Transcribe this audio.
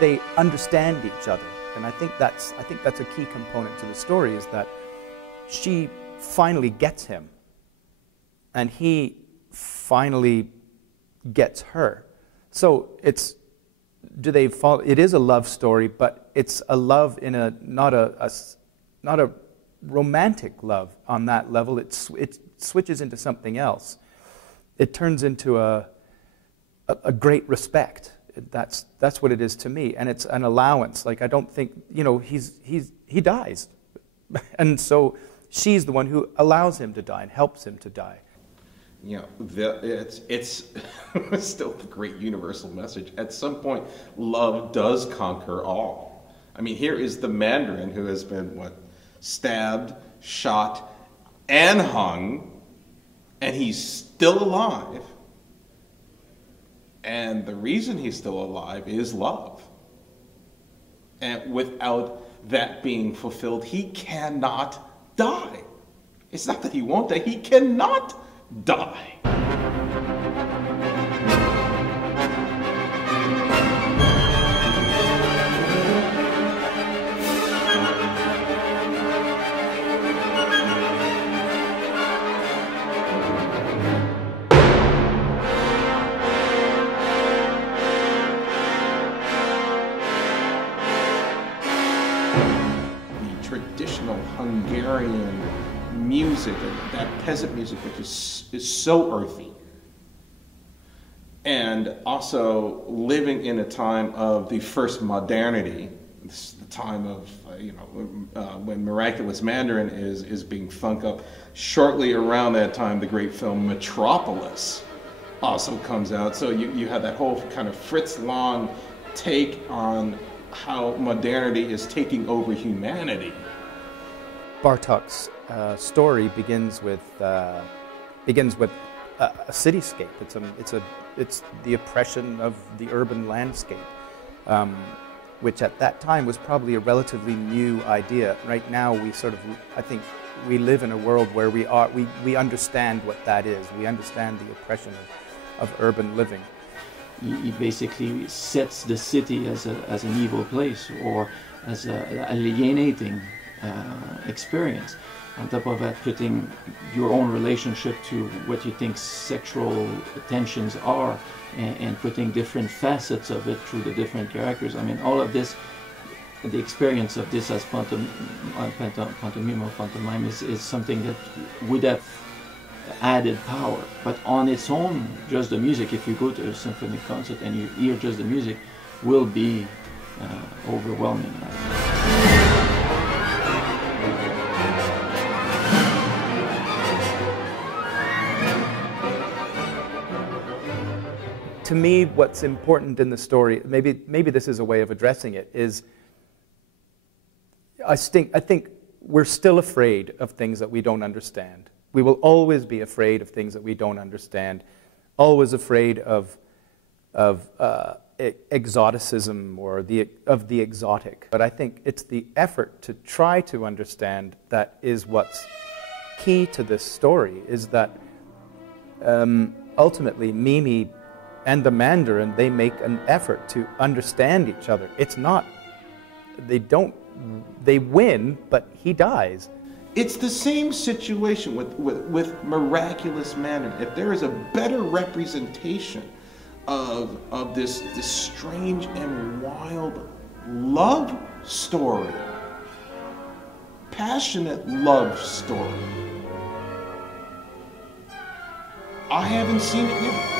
they understand each other, and I think that's a key component to the story, is that she finally gets him, and he finally gets her. So it is a love story, but it's a love in a not a romantic love on that level. It switches into something else. It turns into a great respect. That's what it is to me, and it's an allowance. Like, I don't think, you know, he dies, and so she's the one who allows him to die and helps him to die. You know, it's still the great universal message. At some point, love does conquer all. I mean, here is the Mandarin who has been, what, stabbed, shot, and hung, and he's still alive. And the reason he's still alive is love. And without that being fulfilled, he cannot die. It's not that he won't die, he cannot die. The traditional Hungarian music, that peasant music, which is so earthy, and also living in a time of the first modernity. This is the time of when Miraculous Mandarin is being thunk up. Shortly around that time, the great film Metropolis also comes out. So you have that whole kind of Fritz Lang take on how modernity is taking over humanity. Bartok's story begins with a cityscape. It's the oppression of the urban landscape, which at that time was probably a relatively new idea. Right now, I think we live in a world where we understand what that is. We understand the oppression of urban living. He basically sets the city as an evil place, or as an alienating experience. On top of that, putting your own relationship to what you think sexual tensions are, and putting different facets of it through the different characters. I mean, all of this, the experience of this as pantomime or pantomime is something that would have added power. But on its own, just the music, if you go to a symphony concert and you hear just the music, will be overwhelming. To me, what's important in the story, maybe this is a way of addressing it, is I think we're still afraid of things that we don't understand. We will always be afraid of things that we don't understand, always afraid of exoticism or of the exotic. But I think it's the effort to try to understand that is what's key to this story, is that ultimately Mime and the Mandarin, they make an effort to understand each other. It's not, they win, but he dies. It's the same situation with Miraculous Mandarin. If there is a better representation of this strange and wild love story, passionate love story, I haven't seen it yet.